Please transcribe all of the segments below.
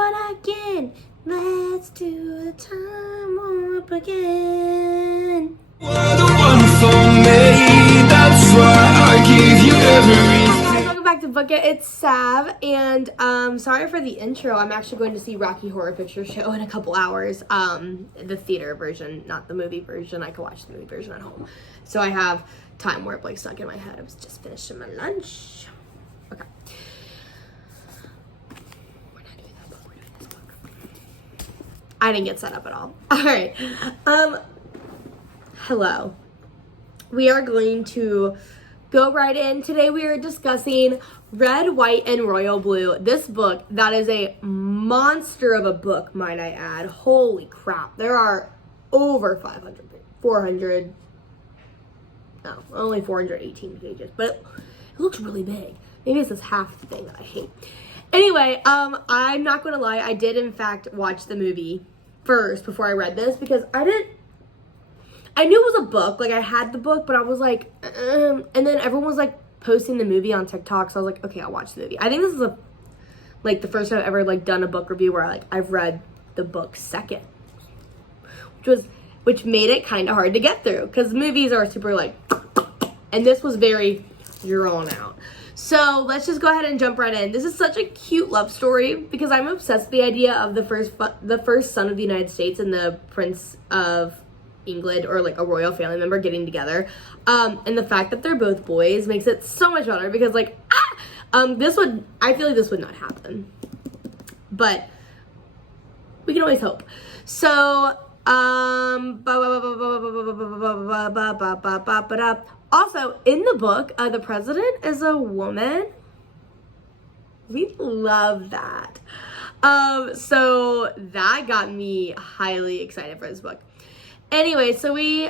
what again? Let's do a time warp again. You're the one for me, that's why I give you everything. Hi guys, welcome back to Book It. It's Sav, and sorry for the intro. I'm actually going to see Rocky Horror Picture Show in a couple hours. The theater version, not the movie version. I can watch the movie version at home. So I have time warp like stuck in my head. I was just finishing my lunch. Okay. We're not doing that book, we're doing this book. I didn't get set up at all. Alright. Hello. We are going to go right in. Today we are discussing Red, White, and Royal Blue. This book, that is a monster of a book, might I add. Holy crap. There are over 400, no, only 418 pages, but it looks really big. Maybe this is half the thing that I hate. Anyway, I'm not going to lie. I did, in fact, watch the movie first before I read this because I knew it was a book. Like, I had the book, but I was like, and then everyone was, like, posting the movie on TikTok, so I was like, okay, I'll watch the movie. I think this is, the first time I've ever, done a book review where, I've read the book second, which made it kind of hard to get through, because movies are super, and this was very drawn out. So, let's just go ahead and jump right in. This is such a cute love story, because I'm obsessed with the idea of the first son of the United States and the Prince of England, or a royal family member getting together, and the fact that they're both boys makes it so much better, because I feel like this would not happen, but we can always hope. So also in the book, the president is a woman. We love that. So that got me highly excited for this book. Anyway, so we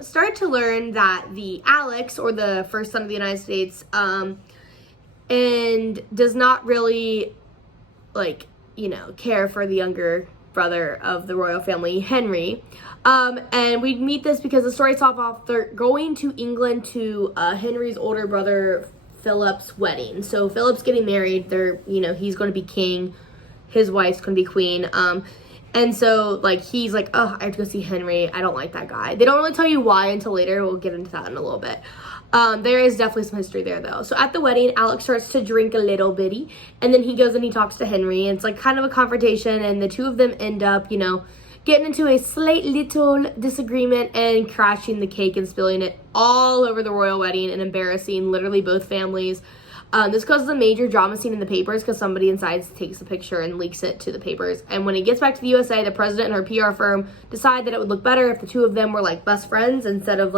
start to learn that the Alex, or the first son of the United States, and does not really, care for the younger brother of the royal family, Henry. And we meet this because the story starts off, they're going to England to Henry's older brother Philip's wedding. So Philip's getting married. He's going to be king. His wife's going to be queen. And so, he's like, oh, I have to go see Henry. I don't like that guy. They don't really tell you why until later. We'll get into that in a little bit. There is definitely some history there, though. So at the wedding, Alex starts to drink a little bitty. And then he goes and he talks to Henry. And it's, kind of a confrontation. And the two of them end up, getting into a slight little disagreement and crashing the cake and spilling it all over the royal wedding and embarrassing literally both families. This causes a major drama scene in the papers because somebody inside takes a picture and leaks it to the papers. And when it gets back to the USA, the president and her PR firm decide that it would look better if the two of them were best friends instead of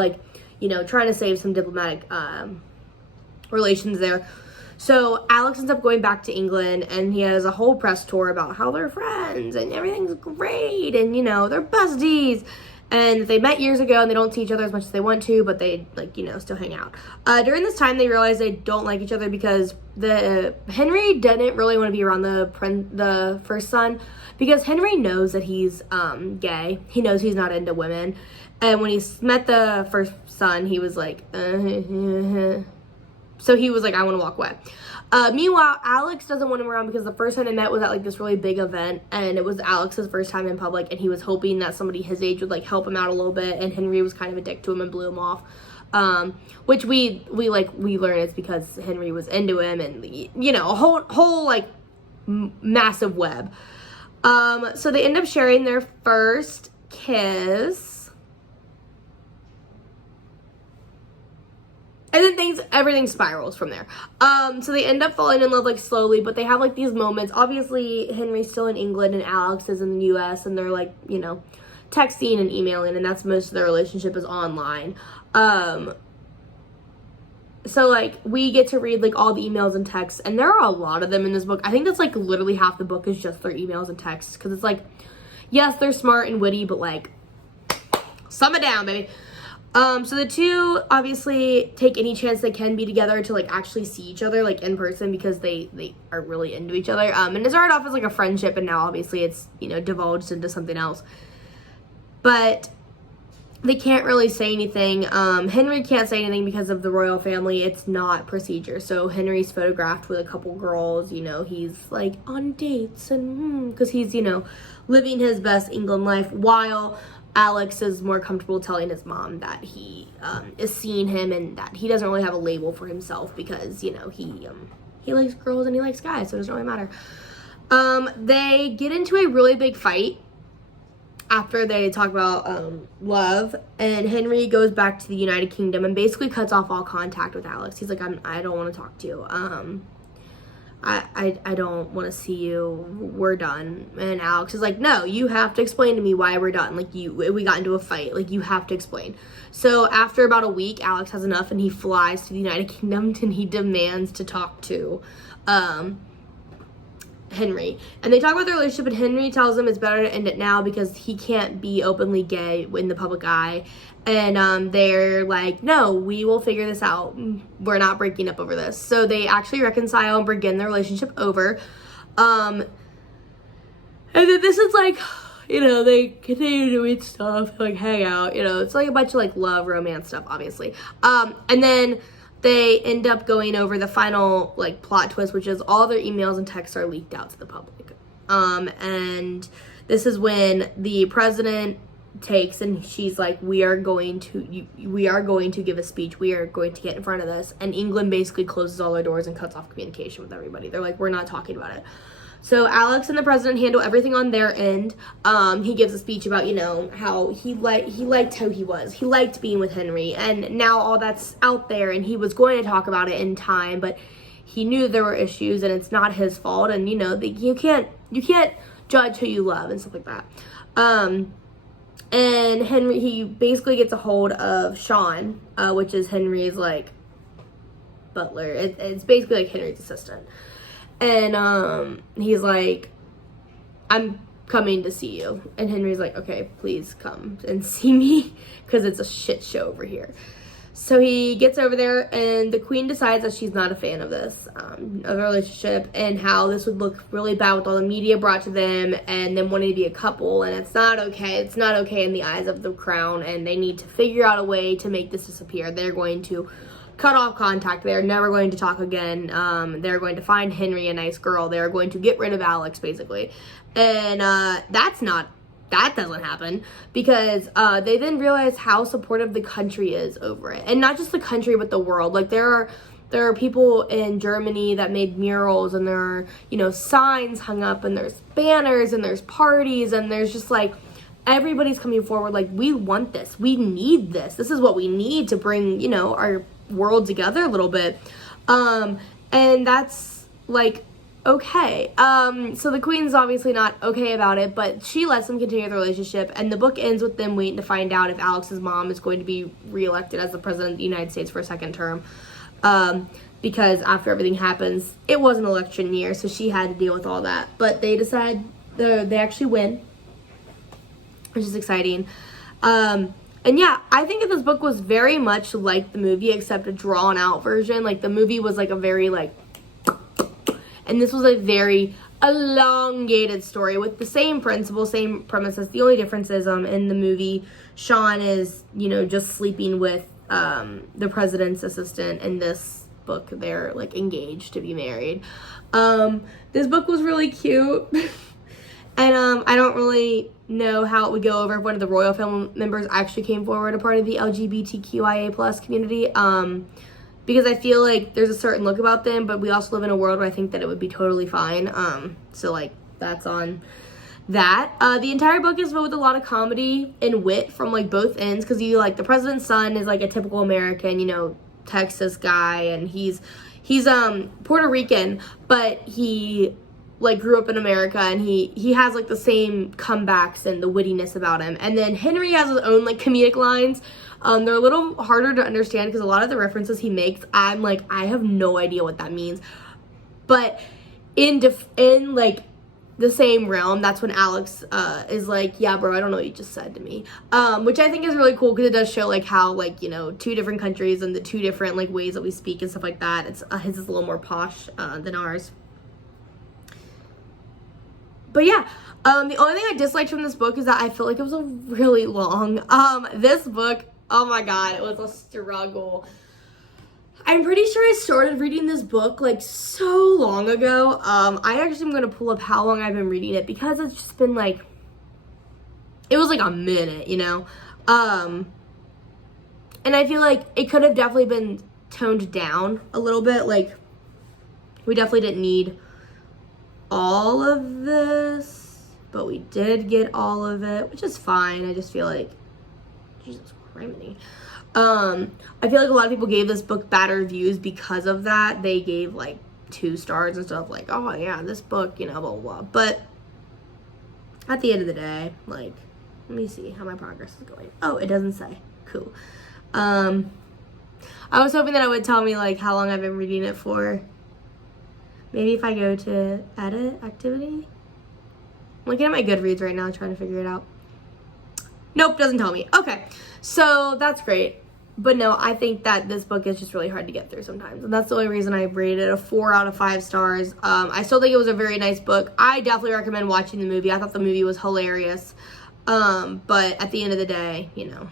trying to save some diplomatic relations there. So Alex ends up going back to England, and he has a whole press tour about how they're friends and everything's great and they're besties. And they met years ago, and they don't see each other as much as they want to, but they, still hang out. During this time, they realize they don't like each other because Henry didn't really want to be around the first son, because Henry knows that he's gay. He knows he's not into women. And when he met the first son, he was like, so he was like, I want to walk away. Meanwhile, Alex doesn't want him around because the first time they met was at this really big event, and it was Alex's first time in public, and he was hoping that somebody his age would help him out a little bit, and Henry was kind of a dick to him and blew him off. Which we learn is because Henry was into him, and a whole massive web. So they end up sharing their first kiss. And then everything spirals from there. So they end up falling in love slowly, but they have these moments. Obviously, Henry's still in England and Alex is in the US, and they're texting and emailing, and that's most of their relationship is online. So we get to read all the emails and texts, and there are a lot of them in this book. I think that's literally half the book is just their emails and texts, because it's yes, they're smart and witty, but sum it down, baby. So the two obviously take any chance they can be together to actually see each other in person, because they are really into each other. And it started off as a friendship, and now obviously it's divulged into something else. But they can't really say anything. Henry can't say anything because of the royal family. It's not procedure. So Henry's photographed with a couple girls, you know, he's like on dates and because he's, you know, living his best England life, while Alex is more comfortable telling his mom that he is seeing him and that he doesn't really have a label for himself because, you know, he likes girls and he likes guys, so it doesn't really matter. They get into a really big fight after they talk about love, and Henry goes back to the United Kingdom and basically cuts off all contact with Alex. He's like, I don't want to talk to you. I don't want to see you. We're done. And Alex is like, no, you have to explain to me why we're done. Like, we got into a fight. Like, you have to explain. So after about a week, Alex has enough and he flies to the United Kingdom and he demands to talk to Henry. And they talk about their relationship, and Henry tells him it's better to end it now because he can't be openly gay in the public eye. And they're like, no, we will figure this out. We're not breaking up over this. So they actually reconcile and begin their relationship over. And then this is like, you know, they continue doing stuff, like hang out, you know, it's like a bunch of like love, romance stuff, obviously. And then they end up going over the final like plot twist, which is all their emails and texts are leaked out to the public. And this is when the president takes and she's like, we are going to give a speech, we are going to get in front of this, and England basically closes all their doors and cuts off communication with everybody. They're like, we're not talking about it. So Alex and the president handle everything on their end. He gives a speech about, you know, how he liked how he was. He liked being with Henry, and now all that's out there, and he was going to talk about it in time, but he knew there were issues, and it's not his fault, and you know, you can't judge who you love and stuff like that. And Henry, he basically gets a hold of Sean, which is Henry's like butler. It's basically like Henry's assistant. And he's like, I'm coming to see you. And Henry's like, okay, please come and see me because it's a shit show over here. So he gets over there, and the queen decides that she's not a fan of this, of the relationship, and how this would look really bad with all the media brought to them, and them wanting to be a couple, and it's not okay. It's not okay in the eyes of the crown, and they need to figure out a way to make this disappear. They're going to cut off contact. They're never going to talk again. They're going to find Henry a nice girl. They're going to get rid of Alex, basically. And that doesn't happen because they then realize how supportive the country is over it. And not just the country, but the world. Like, there are people in Germany that made murals, and there are, you know, signs hung up, and there's banners, and there's parties, and there's just like, everybody's coming forward like, we want this. We need this. This is what we need to bring, you know, our world together a little bit. And that's like, okay. So the queen's obviously not okay about it, but she lets them continue the relationship, and the book ends with them waiting to find out if Alex's mom is going to be reelected as the president of the United States for a second term. Because after everything happens, it was an election year, so she had to deal with all that. But they decide they actually win, which is exciting. And yeah, I think that this book was very much like the movie, except a drawn out version. Like, the movie was like a very like, and this was a very elongated story with the same principle, same premises. The only difference is in the movie, Sean is, you know, just sleeping with the president's assistant. In this book, they're like engaged to be married. This book was really cute. And I don't really know how it would go over if one of the royal family members actually came forward a part of the LGBTQIA plus community. Because I feel like there's a certain look about them, but we also live in a world where I think that it would be totally fine. So like, that's on that. The entire book is filled with a lot of comedy and wit from like both ends, because you like, the president's son is like a typical American, you know, Texas guy, and he's Puerto Rican, but he like grew up in America, and he has like the same comebacks and the wittiness about him. And then Henry has his own like comedic lines. They're a little harder to understand because a lot of the references he makes, I'm like, I have no idea what that means. But in like the same realm, that's when Alex is like, yeah, bro, I don't know what you just said to me. Which I think is really cool because it does show like how, like, you know, two different countries and the two different like ways that we speak and stuff like that. It's his is a little more posh than ours. But yeah, the only thing I disliked from this book is that I feel like it was a really long. This book, oh my god, it was a struggle. I'm pretty sure I started reading this book like so long ago. I actually am gonna pull up how long I've been reading it because it's just been like, it was like a minute, you know? And I feel like it could have definitely been toned down a little bit. Like, we definitely didn't need all of this, but we did get all of it, which is fine. I just feel like, Jesus criminy. I feel like a lot of people gave this book bad reviews because of that. They gave like 2 stars and stuff, like, oh yeah, this book, you know, blah, blah, blah. But at the end of the day, like, let me see how my progress is going. Oh, it doesn't say. Cool. I was hoping that it would tell me like how long I've been reading it for. Maybe if I go to edit activity. I'm looking at my Goodreads right now trying to figure it out. Nope, doesn't tell me. Okay, so that's great. But no, I think that this book is just really hard to get through sometimes. And that's the only reason I rated it a 4 out of 5 stars. I still think it was a very nice book. I definitely recommend watching the movie. I thought the movie was hilarious. But at the end of the day, you know,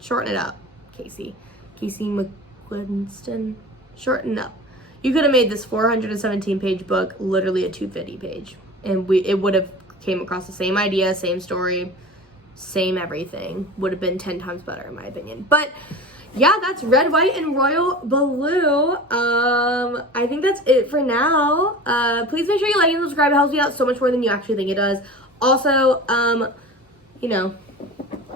shorten it up, Casey McQuiston. Shorten up. You could have made this 417-page book literally a 250-page. And it would have came across the same idea, same story, same everything. Would have been 10 times better in my opinion. But yeah, that's Red, White, and Royal Blue. I think that's it for now. Please make sure you like and subscribe. It helps me out so much more than you actually think it does. Also, you know,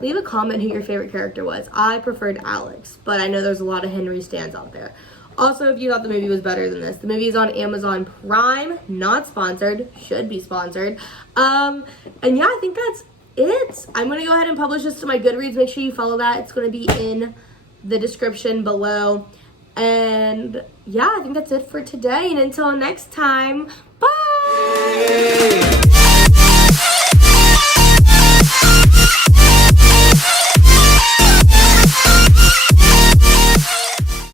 leave a comment who your favorite character was. I preferred Alex, but I know there's a lot of Henry stans out there. Also, if you thought the movie was better than this, the movie is on Amazon Prime, not sponsored, should be sponsored. And yeah, I think that's it. I'm going to go ahead and publish this to my Goodreads. Make sure you follow that. It's going to be in the description below. And yeah, I think that's it for today. And until next time, bye!